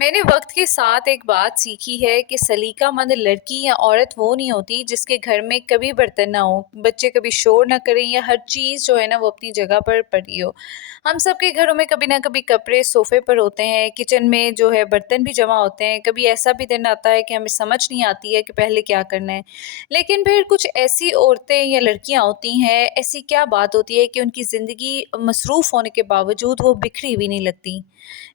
मैंने वक्त के साथ एक बात सीखी है कि सलीकामंद लड़की या औरत वो नहीं होती जिसके घर में कभी बर्तन ना हो, बच्चे कभी शोर ना करें या हर चीज़ जो है ना वो अपनी जगह पर पड़ी हो। हम सबके घरों में कभी ना कभी कपड़े सोफे पर होते हैं, किचन में जो है बर्तन भी जमा होते हैं। कभी ऐसा भी दिन आता है कि हमें समझ नहीं आती है कि पहले क्या करना है। लेकिन फिर कुछ ऐसी औरतें या लड़कियां होती हैं, ऐसी क्या बात होती है कि उनकी ज़िंदगी मसरूफ़ होने के बावजूद वो बिखरी हुई नहीं लगती।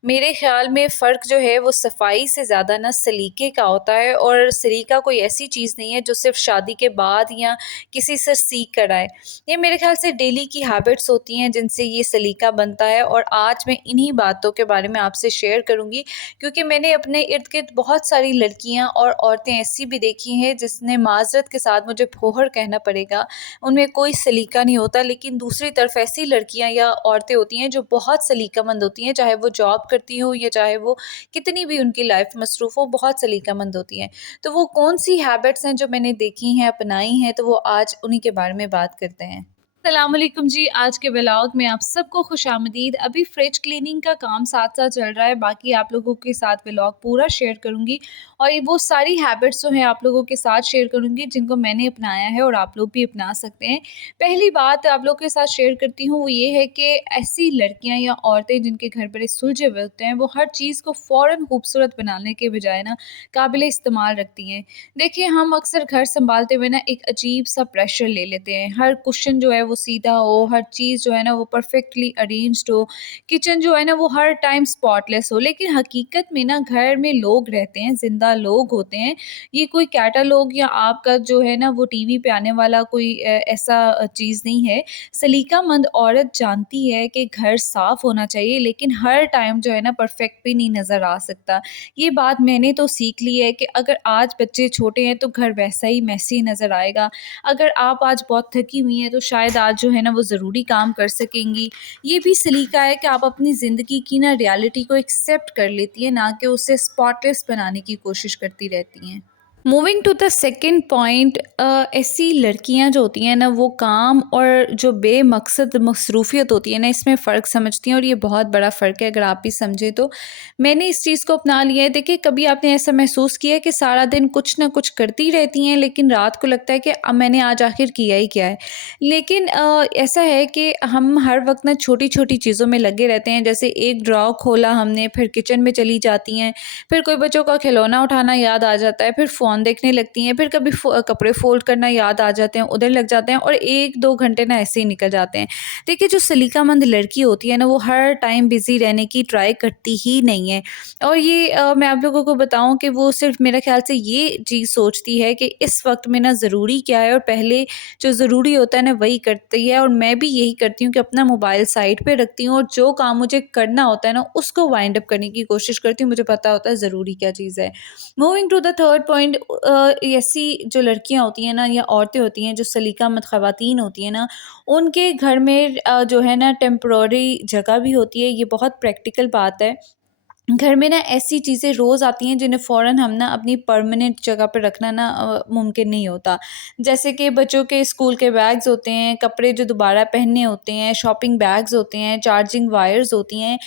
मेरे ख़्याल में फ़र्क जो है वो सफ़ाई से ज़्यादा ना सलीके का होता है, और सलीका कोई ऐसी चीज़ नहीं है जो सिर्फ़ शादी के बाद या किसी से सीख कर आए। ये मेरे ख़्याल से डेली की हैबिट्स होती हैं जिनसे ये सलीका बनता है, और आज मैं इन्हीं बातों के बारे में आपसे शेयर करूँगी, क्योंकि मैंने अपने इर्द-गिर्द बहुत सारी लड़कियाँ और औरतें ऐसी भी देखी हैं जिसने माज़रत के साथ मुझे फौहर कहना पड़ेगा, उनमें कोई सलीका नहीं होता। लेकिन दूसरी तरफ ऐसी लड़कियाँ या औरतें होती हैं जो बहुत सलीकामंद होती हैं, चाहे वो जॉब करती हों या चाहे वो कितनी भी उनकी लाइफ मसरूफ़ हो, बहुत सलीकामंद होती हैं। तो वो कौन-सी हैबिट्स हैं जो मैंने देखी हैं, अपनाई हैं, तो वो आज उन्हीं के बारे में बात करते हैं। अस्सलामुअलैकुम जी, आज के व्लॉग में आप सबको खुशामदीद। अभी फ्रिज क्लीनिंग का काम साथ-साथ चल रहा है, बाकी आप लोगों के साथ व्लॉग पूरा शेयर करूँगी, और ये वो सारी हैबिट्स जो हैं आप लोगों के साथ शेयर करूँगी जिनको मैंने अपनाया है और आप लोग भी अपना सकते हैं। पहली बात आप लोग के साथ शेयर करती हूँ वो ये है कि ऐसी लड़कियाँ या औरतें जिनके घर बड़े सुलझे हुए होते हैं, वो हर चीज़ को फ़ौरन खूबसूरत बनाने के बजाय ना काबिल इस्तेमाल रखती हैं। देखिए, हम अक्सर घर सँभालते हुए ना एक अजीब-सा प्रेशर ले लेते हैं। हर कुशन जो है वो सीधा हो, हर चीज़ जो है ना वो परफ़ेक्टली अरेंज्ड हो, किचन जो है ना वो हर टाइम स्पॉटलेस हो। लेकिन हकीकत में ना घर में लोग रहते हैं, ज़िंदा लोग होते हैं। ये कोई कैटलॉग या आपका जो है ना वो टीवी पे आने वाला कोई ऐसा चीज़ नहीं है। सलीकामंद औरत जानती है कि घर साफ़ होना चाहिए, लेकिन हर टाइम जो है ना परफ़ेक्ट भी नहीं नज़र आ सकता। ये बात मैंने तो सीख ली है कि अगर आज बच्चे छोटे हैं तो घर वैसा ही मेसी नज़र आएगा। अगर आप आज बहुत थकी हुई हैं तो शायद आज जो है ना वो ज़रूरी काम कर सकेंगी। ये भी सलीका है कि आप अपनी ज़िंदगी की ना रियलिटी को एक्सेप्ट कर लेती हैं, ना कि उसे स्पॉटलेस बनाने की कोशिश करती रहती हैं। Moving to the second point, ऐसी लड़कियां जो होती हैं ना वो काम और जो बेमकसद मसरूफियत होती है ना, इसमें फ़र्क समझती हैं, और ये बहुत बड़ा फ़र्क है अगर आप भी समझे तो। मैंने इस चीज़ को अपना लिया है। देखिए, कभी आपने ऐसा महसूस किया है कि सारा दिन कुछ ना कुछ करती रहती हैं, लेकिन रात को लगता है कि अब मैंने आज आखिर किया ही क्या है। लेकिन ऐसा है कि हम हर वक्त ना छोटी छोटी चीज़ों में लगे रहते हैं। जैसे एक ड्रॉ खोला हमने, फिर किचन में चली जाती हैं, फिर कोई बच्चों का खिलौना उठाना याद आ जाता है, फिर फ़ोन देखने लगती हैं, फिर कभी कपड़े फ़ोल्ड करना याद आ जाते हैं, उधर लग जाते हैं, और 1-2 घंटे ना ऐसे ही निकल जाते हैं। देखिए, जो सलीकामंद लड़की होती है ना, वो हर टाइम बिज़ी रहने की ट्राई करती ही नहीं है। और ये मैं आप लोगों को बताऊँ कि वो सिर्फ़ मेरे ख़्याल से ये चीज़ सोचती है कि इस वक़्त में ना ज़रूरी क्या है, और पहले जो ज़रूरी होता है ना वही करती है। और मैं भी यही करती हूँ कि अपना मोबाइल साइड पे रखती हूँ, और जो काम मुझे करना होता है ना उसको वाइंड अप करने की कोशिश करती हूँ। मुझे पता होता है ज़रूरी क्या चीज़ है। Moving to the third point, ऐसी जो लड़कियाँ होती हैं ना या औरतें होती हैं जो सलीकामंद ख़वातीन होती हैं ना, उनके घर में जो है ना टेम्पररी जगह भी होती है। ये बहुत प्रैक्टिकल बात है। घर में ना ऐसी चीज़ें रोज़ आती हैं जिन्हें फ़ौरन हम ना अपनी परमानेंट जगह पे रखना ना मुमकिन नहीं होता। जैसे कि बच्चों के स्कूल के बैग्स होते हैं, कपड़े जो दोबारा पहनने होते हैं, शॉपिंग बैग्स होते हैं, चार्जिंग वायर्स होती हैं।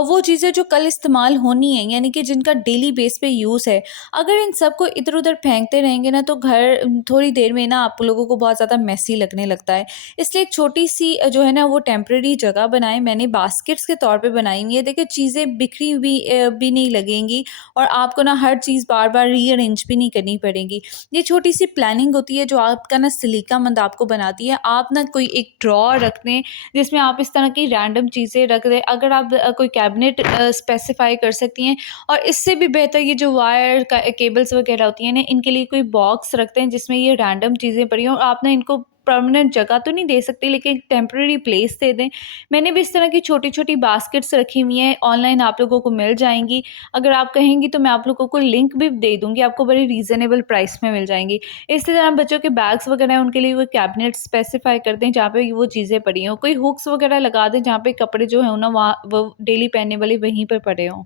वो चीज़ें जो कल इस्तेमाल होनी हैं, यानी कि जिनका डेली बेस पे यूज़ है। अगर इन सब को इधर-उधर फेंकते रहेंगे ना तो घर थोड़ी देर में ना आप लोगों को बहुत ज़्यादा मेसी लगने लगता है। इसलिए एक छोटी-सी जो है ना वो टेम्परेरी जगह बनाएँ। मैंने बास्केट्स के तौर पे बनाई हुई है। देखिए, चीज़ें बिखरी हुई भी नहीं लगेंगी, और आपको ना हर चीज़ बार-बार रीअरेंज भी नहीं करनी पड़ेगी। ये छोटी-सी प्लानिंग होती है जो आपका ना सलीकामंद आपको बनाती है। आप ना कोई एक ड्रॉअर रख दें जिसमें आप इस तरह की रैंडम चीज़ें रख दें। अगर आप कोई कैबिनेट स्पेसिफ़ाई कर सकती हैं, और इससे भी बेहतर ये जो वायर का केबल्स वगैरह होती हैं ना, इनके लिए कोई बॉक्स रखते हैं जिसमें ये रैंडम चीज़ें पड़ी हों, और आप ना इनको परमानेंट जगह तो नहीं दे सकते, लेकिन टेम्परेरी प्लेस दे दें। मैंने भी इस तरह की छोटी-छोटी बास्केट्स रखी हुई हैं, ऑनलाइन आप लोगों को मिल जाएँगी। अगर आप कहेंगी तो मैं आप लोगों को लिंक भी दे दूँगी, आपको बड़ी रीज़नेबल प्राइस में मिल जाएँगी। इसी तरह बच्चों के बैग्स वगैरह हैं, उनके लिए कोई कैबिनेट स्पेसिफ़ाई कर दें जहाँ पे वो चीज़ें पड़ी हों। कोई हुक्स वगैरह लगा दें जहाँ पे कपड़े जो हैं ना वहाँ वो डेली पहनने वाले वहीं पर पड़े हों।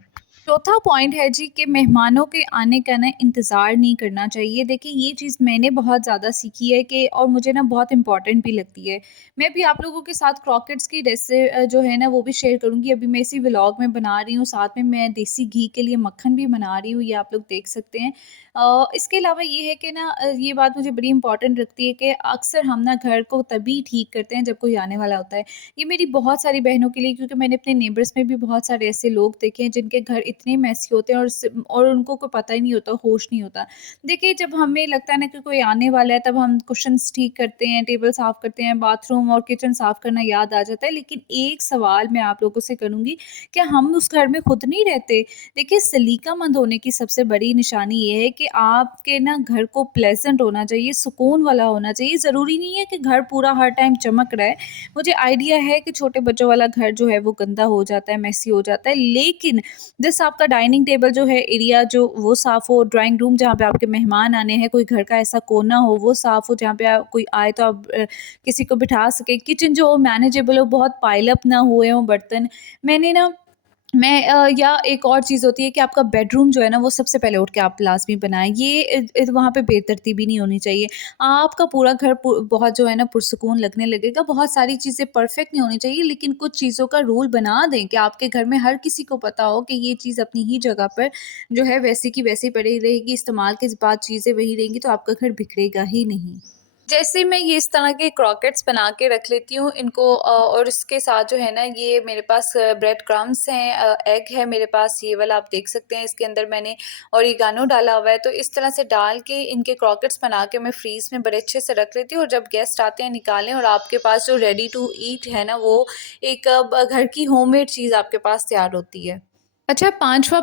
चौथा पॉइंट है जी कि मेहमानों के आने का ना इंतज़ार नहीं करना चाहिए। देखिए ये चीज़ मैंने बहुत ज़्यादा सीखी है कि और मुझे ना बहुत इम्पोर्टेंट भी लगती है। मैं भी आप लोगों के साथ क्रॉकेट्स की जो है ना वो भी शेयर करूँगी। अभी मैं इसी व्लॉग में बना रही हूँ, साथ में मैं देसी घी के लिए मक्खन भी बना रही हूँ, ये आप लोग देख सकते हैं। इसके अलावा ये है कि ना ये बात मुझे बड़ी इम्पोर्टेंट लगती है कि अक्सर हम ना घर को तभी ठीक करते हैं जब कोई आने वाला होता है। ये मेरी बहुत सारी बहनों के लिए, क्योंकि मैंने अपने नेबर्स में भी बहुत सारे ऐसे लोग देखे हैं जिनके घर इतने मेसी होते हैं और उनको कोई पता ही नहीं होता, होश नहीं होता। देखिए जब हमें लगता है ना कि कोई आने वाला है, तब हम कुशन्स ठीक करते हैं, टेबल साफ करते हैं, बाथरूम और किचन साफ करना याद आ जाता है। लेकिन एक सवाल मैं आप लोगों से करूँगी, क्या हम उस घर में खुद नहीं रहते? देखिए सलीकामंद होने की सबसे बड़ी निशानी ये है कि आपके ना घर को प्लेज़ेंट होना चाहिए, सुकून वाला होना चाहिए। ज़रूरी नहीं है कि घर पूरा हर टाइम चमक रहा है। मुझे आइडिया है कि छोटे बच्चों वाला घर जो है वो गंदा हो जाता है, मेसी हो जाता है, लेकिन जैसे आपका डाइनिंग टेबल जो है एरिया जो वो साफ़ हो, ड्राइंग रूम जहाँ पे आपके मेहमान आने हैं, कोई घर का ऐसा कोना हो वो साफ़ हो जहाँ पे कोई आए तो आप किसी को बिठा सकें, किचन जो हो मैनेजेबल हो, बहुत पाइल अप ना हुए हों बर्तन। मैंने ना मैं या एक और चीज़ होती है कि आपका बेडरूम जो है ना वो सबसे पहले उठ के आप लाज़मी बनाएँ। ये वहाँ पे बेतरतीबी नहीं होनी चाहिए। आपका पूरा घर बहुत जो है ना पुरसुकून लगने लगेगा। बहुत सारी चीज़ें परफ़ेक्ट नहीं होनी चाहिए, लेकिन कुछ चीज़ों का रूल बना दें कि आपके घर में हर किसी को पता हो कि ये चीज़ अपनी ही जगह पर जो है वैसी की वैसी पड़ी रहेगी, इस्तेमाल के बाद चीज़ें वही रहेंगी, तो आपका घर बिखरेगा ही नहीं। जैसे मैं ये इस तरह के क्रॉकेट्स बना के रख लेती हूँ इनको, और इसके साथ जो है ना ये मेरे पास ब्रेड क्रम्स हैं, एग है मेरे पास, ये वाला आप देख सकते हैं, इसके अंदर मैंने ओरिगानो डाला हुआ है। तो इस तरह से डाल के इनके क्रॉकेट्स बना के मैं फ्रीज़ में बड़े अच्छे से रख लेती हूँ, और जब गेस्ट आते हैं निकालें और आपके पास जो रेडी टू ईट है ना वो एक घर की होममेड चीज़ आपके पास तैयार होती है। अच्छा, 5वां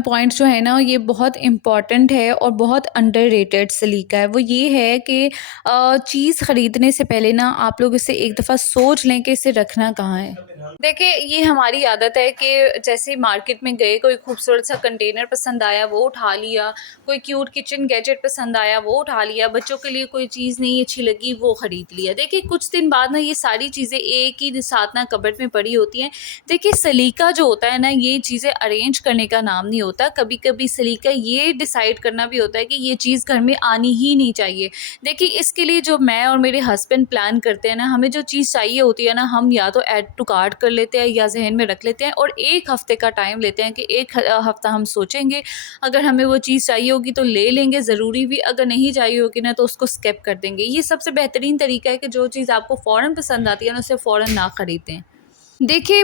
पॉइंट जो है ना ये बहुत इम्पोर्टेंट है और बहुत अंडररेटेड सलीका है। वो ये है कि चीज़ खरीदने से पहले ना आप लोग इसे एक दफ़ा सोच लें कि इसे रखना कहाँ है। देखिए ये हमारी आदत है कि जैसे मार्केट में गए, कोई खूबसूरत सा कंटेनर पसंद आया वो उठा लिया, कोई क्यूट किचन गैजेट पसंद आया वो उठा लिया, बच्चों के लिए कोई चीज़ नहीं अच्छी लगी वो ख़रीद लिया। देखिए कुछ दिन बाद ना ये सारी चीज़ें एक ही साथ ना कबर्ड में पड़ी होती हैं। देखिए सलीका जो होता है ना ये चीज़ें अरेंज करने का नाम नहीं होता, कभी-कभी सलीका ये डिसाइड करना भी होता है कि ये चीज़ घर में आनी ही नहीं चाहिए। देखिए इसके लिए जो मैं और मेरे हस्बैंड प्लान करते हैं ना, हमें जो चीज़ चाहिए होती है ना, हम या तो ऐड टू कार्ट कर लेते हैं या ज़हन में रख लेते हैं और 1 हफ़्ते का टाइम लेते हैं कि 1 हफ़्ता हम सोचेंगे, अगर हमें वो चीज़ चाहिए होगी तो ले लेंगे ज़रूरी भी, अगर नहीं चाहिए होगी ना तो उसको स्किप कर देंगे। ये सबसे बेहतरीन तरीका है कि जो चीज़ आपको फ़ौरन पसंद आती है ना, उसे फ़ौरन ना खरीदें। देखिए,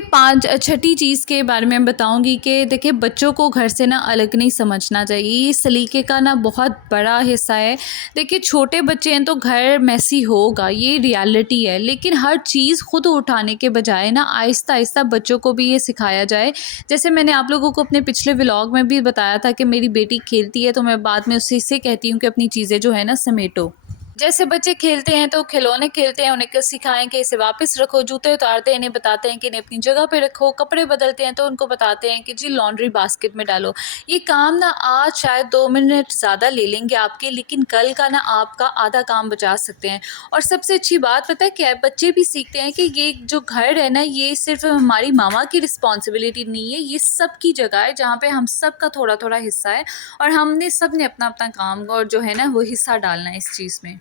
6ठी चीज़ के बारे में बताऊँगी कि देखिए बच्चों को घर से ना अलग नहीं समझना चाहिए, ये सलीके का ना बहुत बड़ा हिस्सा है। देखिए छोटे बच्चे हैं तो घर मेसी होगा, ये रियलिटी है, लेकिन हर चीज़ खुद उठाने के बजाय ना आहिस्ता-आहिस्ता बच्चों को भी ये सिखाया जाए। जैसे मैंने आप लोगों को अपने पिछले व्लॉग में भी बताया था कि मेरी बेटी खेलती है तो मैं बाद में उसे इससे कहती हूँ कि अपनी चीज़ें जो है ना समेटो। जैसे बच्चे खेलते हैं तो खिलौने खेलते हैं, उन्हें सिखाएं कि इसे वापस रखो, जूते उतारते हैं इन्हें बताते हैं कि इन्हें अपनी जगह पे रखो, कपड़े बदलते हैं तो उनको बताते हैं कि जी लॉन्ड्री बास्केट में डालो। ये काम ना आज शायद 2 मिनट ज़्यादा ले लेंगे आपके, लेकिन कल का ना आपका आधा काम बचा सकते हैं। और सबसे अच्छी बात पता है क्या है, बच्चे भी सीखते हैं कि ये जो घर है ना ये सिर्फ हमारी मामा की रिस्पॉन्सिबिलिटी नहीं है, ये सबकी जगह है जहाँ पे हम सब का थोड़ा थोड़ा हिस्सा है, और हमने सब ने अपना अपना काम और जो है ना वो हिस्सा डालना है इस चीज़ में।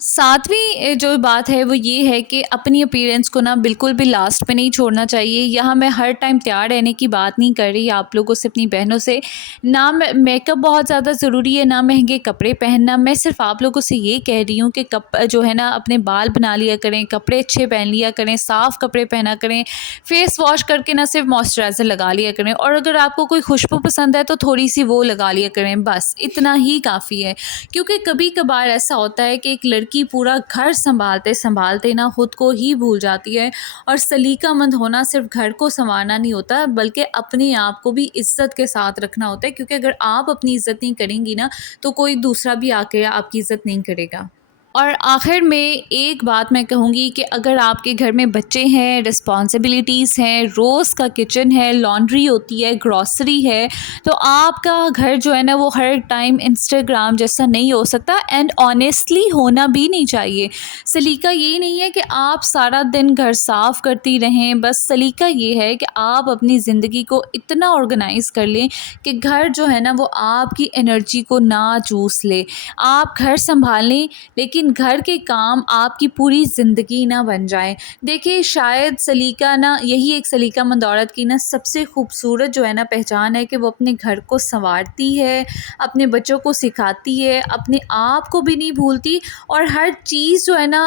7वीं जो बात है वो ये है कि अपनी अपीयरेंस को ना बिल्कुल भी लास्ट पे नहीं छोड़ना चाहिए। यहाँ मैं हर टाइम तैयार रहने की बात नहीं कर रही आप लोगों से, अपनी बहनों से। ना मेकअप बहुत ज़्यादा ज़रूरी है, ना महँगे कपड़े पहनना। मैं सिर्फ़ आप लोगों से ये कह रही हूँ कि जो है ना अपने बाल बना लिया करें, कपड़े अच्छे पहन लिया करें, साफ़ कपड़े पहना करें, फ़ेस वॉश करके ना सिर्फ़ मॉइस्चराइज़र लगा लिया करें, और अगर आपको कोई खुशबू पसंद है तो थोड़ी-सी वो लगा लिया करें, बस इतना ही काफ़ी है। क्योंकि कभी-कभार ऐसा होता है कि एक लड़की पूरा घर सँभालते-सँभालते ना खुद को ही भूल जाती है, और सलीकामंद होना सिर्फ़ घर को सँवारना नहीं होता, बल्कि अपने आप को भी इज़्ज़त के साथ रखना होता है, क्योंकि अगर आप अपनी इज़्ज़त नहीं करेंगी ना, तो कोई दूसरा भी आके आपकी इज़्ज़त नहीं करेगा। और आखिर में एक बात मैं कहूँगी कि अगर आपके घर में बच्चे हैं, रिस्पॉन्सिबिलिटीज़ हैं, रोज़ का किचन है, लॉन्ड्री होती है, ग्रॉसरी है, तो आपका घर जो है ना वो हर टाइम इंस्टाग्राम जैसा नहीं हो सकता एंड ऑनेस्टली होना भी नहीं चाहिए। सलीका ये नहीं है कि आप सारा दिन घर साफ़ करती रहें, बस सलीका ये है कि आप अपनी ज़िंदगी को इतना ऑर्गेनाइज़ कर लें कि घर जो है ना वो आपकी एनर्जी को ना चूस ले। आप घर सँभालें लेकिन घर के काम आपकी पूरी ज़िंदगी ना बन जाएँ। देखिए शायद सलीका ना यही एक सलीकामंद औरत की ना सबसे खूबसूरत जो है ना पहचान है कि वो अपने घर को सँवारती है, अपने बच्चों को सिखाती है, अपने आप को भी नहीं भूलती और हर चीज़ जो है ना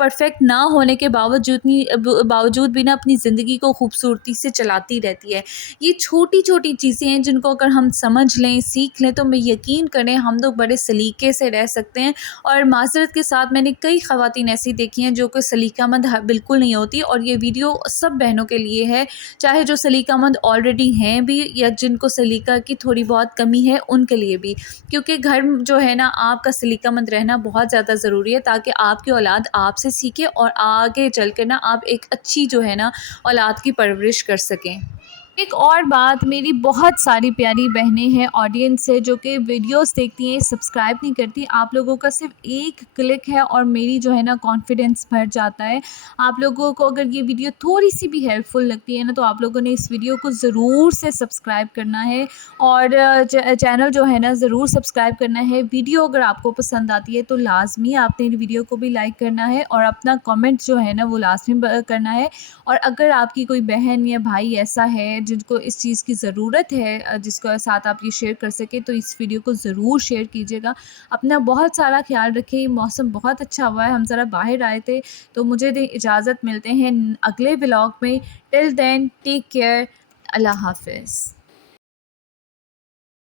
परफ़ेक्ट ना होने के बावजूद भी ना अपनी ज़िंदगी को खूबसूरती से चलाती रहती है। ये छोटी-छोटी चीज़ें हैं जिनको अगर हम समझ लें, सीख लें तो मैं यकीन करें हम लोग बड़े सलीके से रह सकते हैं और माज़रत के साथ मैंने कई ख़वातीन ऐसी देखी हैं जो कि सलीकामंद बिल्कुल नहीं होती और ये वीडियो सब बहनों के लिए है, चाहे जो सलीकामंद ऑलरेडी हैं भी या जिनको सलीका की थोड़ी बहुत कमी है उनके लिए भी। क्योंकि घर जो है ना आपका सलीकामंद रहना बहुत ज़्यादा ज़रूरी है ताकि आपकी औलाद आपसे सीखे और आगे चल कर ना आप एक अच्छी जो है ना औलाद की परवरिश कर सकें। एक और बात, मेरी बहुत सारी प्यारी बहनें हैं, ऑडियंस है जो कि वीडियोस देखती हैं, सब्सक्राइब नहीं करती। आप लोगों का सिर्फ एक क्लिक है और मेरी जो है ना कॉन्फिडेंस बढ़ जाता है। आप लोगों को अगर ये वीडियो थोड़ी-सी भी हेल्पफुल लगती है ना तो आप लोगों ने इस वीडियो को ज़रूर से सब्सक्राइब करना है और चैनल जो है ना ज़रूर सब्सक्राइब करना है। वीडियो अगर आपको पसंद आती है तो लाज़मी आपने वीडियो को भी लाइक करना है और अपना कमेंट जो है ना वो लाज़मी करना है। और अगर आपकी कोई बहन या भाई ऐसा है जिनको इस चीज़ की ज़रूरत है जिसके साथ आप ये शेयर कर सकें तो इस वीडियो को ज़रूर शेयर कीजिएगा। अपना बहुत सारा ख़्याल रखें, मौसम बहुत अच्छा हुआ है, हम ज़रा बाहर आए थे तो मुझे दें इजाज़त, मिलते हैं अगले व्लॉग में। टिल देन टेक केयर, अल्लाह हाफ़िज़।